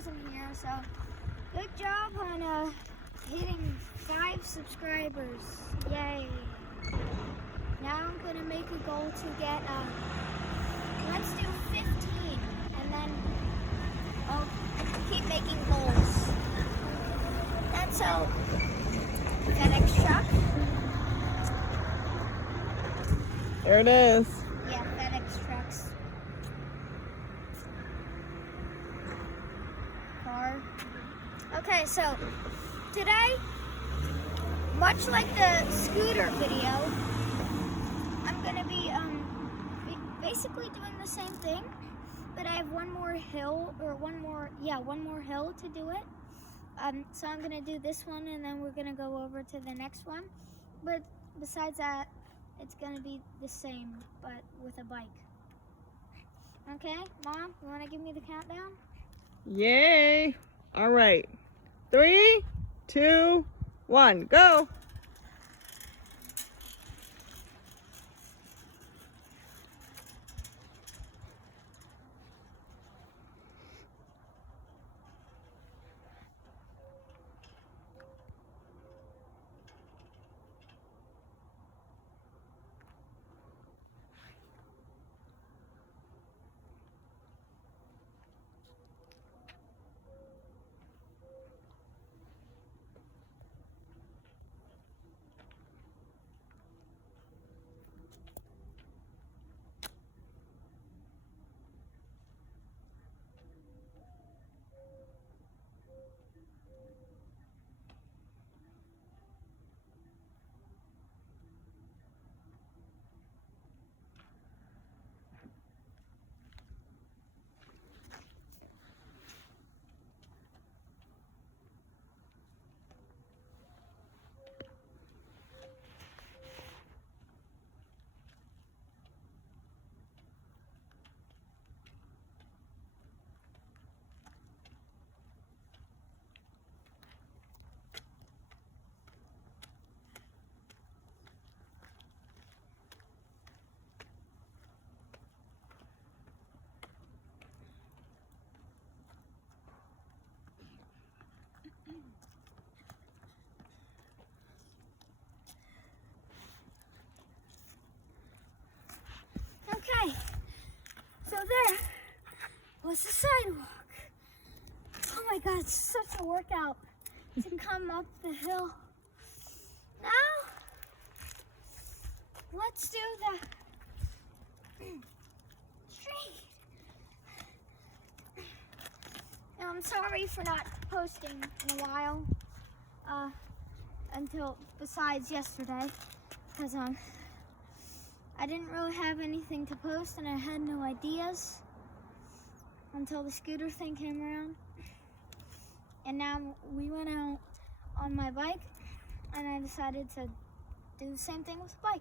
wasn't here, so good job on hitting 5 subscribers. Yay. Now I'm gonna make a goal to get let's do 15, and then I'll keep making goals. That's all. FedEx truck. There it is. Yeah, FedEx trucks. Car. Okay, so today, much like the scooter video, I'm gonna be basically doing the same thing, but I have one more hill to do it. So I'm gonna do this one, and then we're gonna go over to the next one. But besides that, it's gonna be the same, but with a bike. Okay, Mom, you wanna give me the countdown? Yay. All right. 3, 2, 1, go. Okay, so there was the sidewalk. Oh my God, it's such a workout to come up the hill. Now, let's do the street. Now, I'm sorry for not posting in a while, besides yesterday, because I didn't really have anything to post and I had no ideas until the scooter thing came around. And now we went out on my bike and I decided to do the same thing with the bike.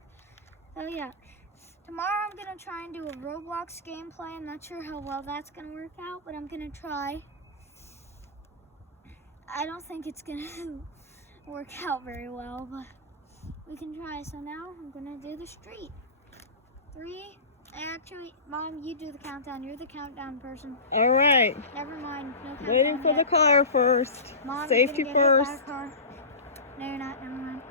So yeah, tomorrow I'm gonna try and do a Roblox gameplay. I'm not sure how well that's gonna work out, but I'm gonna try. I don't think it's gonna work out very well, but we can try. So now I'm gonna do the street. 3, actually, Mom, you do the countdown. You're the countdown person. All right. Never mind. No countdown Waiting for the yet. car first. Mom, Safety you're gonna get first. hit by a car. No, you're not. Never mind.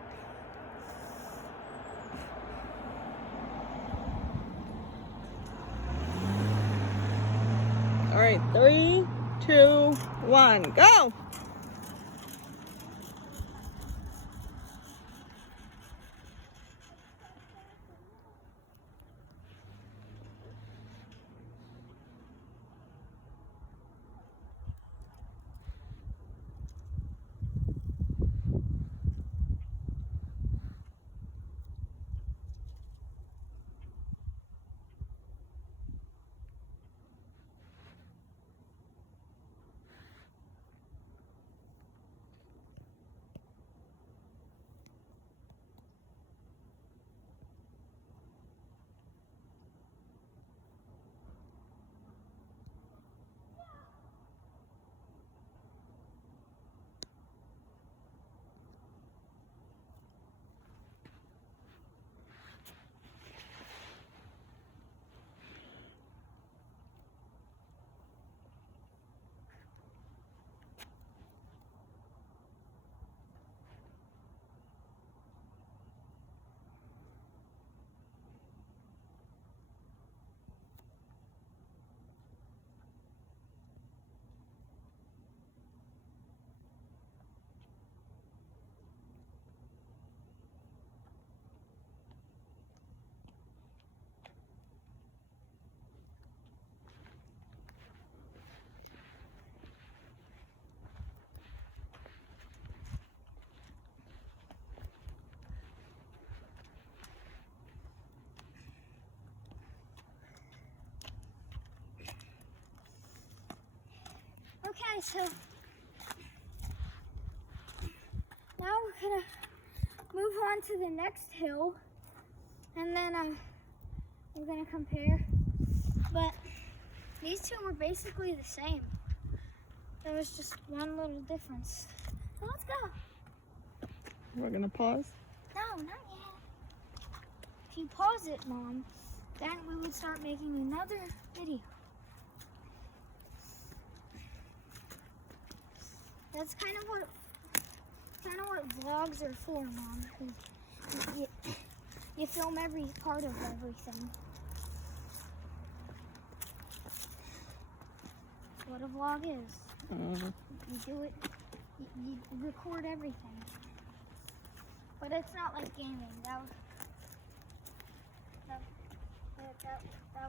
All right. 3, 2, 1, go. Okay, so now we're gonna move on to the next hill, and then we're gonna compare. But these two were basically the same. There was just one little difference. So let's go. We're gonna pause. No, not yet. If you pause it, Mom, then we would start making another video. That's kind of what vlogs are for, Mom. You film every part of everything. What a vlog is. You do it. You record everything. But it's not like gaming. That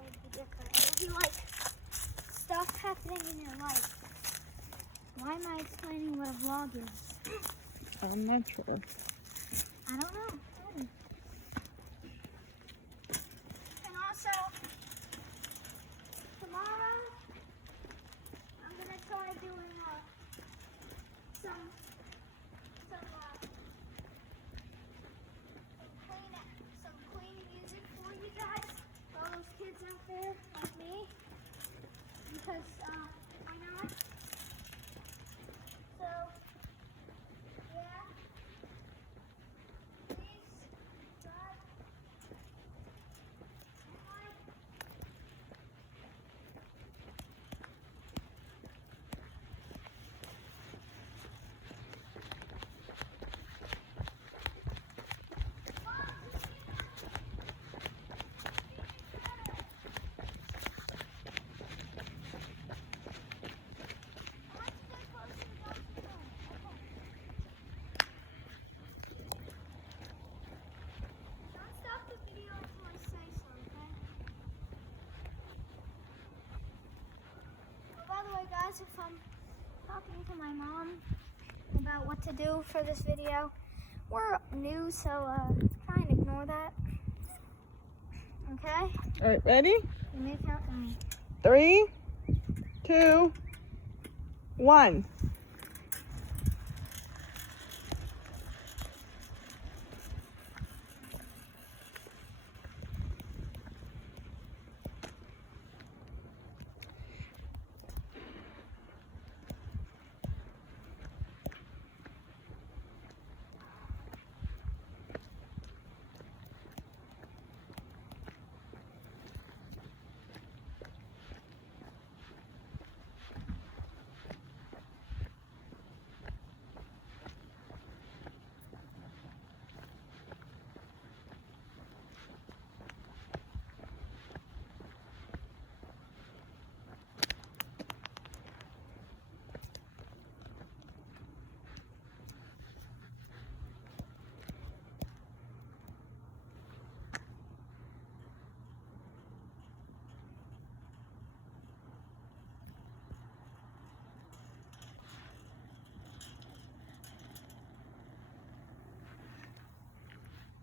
would be different. It would be like stuff happening in your life. Why am I explaining what a vlog is? I'm not sure. I don't know. And also, tomorrow, I'm going to try doing some clean music for you guys, for all those kids out there like me, because why not? So, yeah, please subscribe and like. Guys, if I'm talking to my mom about what to do for this video, we're new, so try and ignore that. Okay? All right, ready? You may count to me. 3, 2, 1.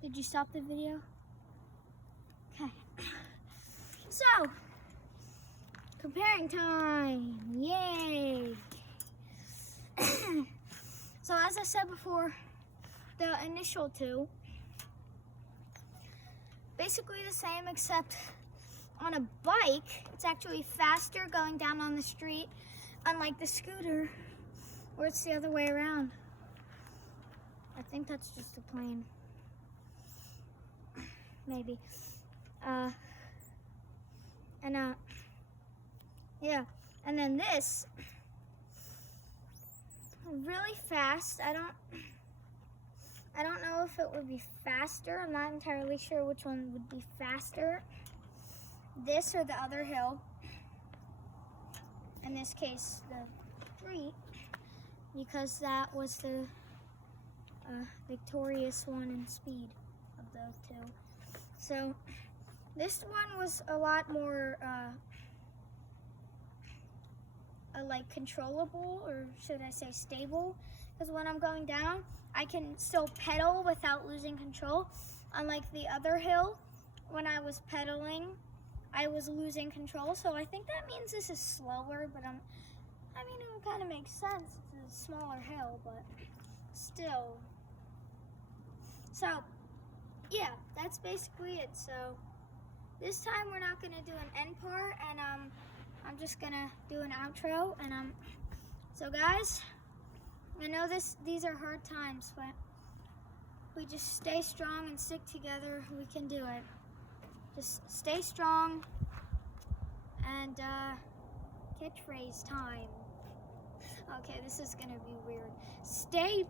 Did you stop the video? Okay. So, comparing time. Yay! So as I said before, the initial two, basically the same, except on a bike, it's actually faster going down on the street, unlike the scooter, where it's the other way around. I think that's just a plane. Maybe. Yeah. And then this, really fast. I don't know if it would be faster. I'm not entirely sure which one would be faster. This or the other hill. In this case, the street, because that was the victorious one in speed of the two. So this one was a lot more like controllable, or should I say stable, because when I'm going down I can still pedal without losing control, unlike the other hill. When I was pedaling I was losing control, so I think that means this is slower, but I mean, it kind of makes sense. It's a smaller hill, but still. So, yeah, that's basically it. So, this time we're not gonna do an end part, and I'm just gonna do an outro. And so guys, I know these are hard times, but we just stay strong and stick together. We can do it. Just stay strong and catchphrase time. Okay, this is gonna be weird. Stay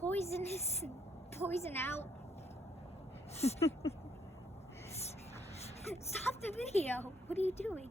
poisonous and poison out. Stop the video. What are you doing?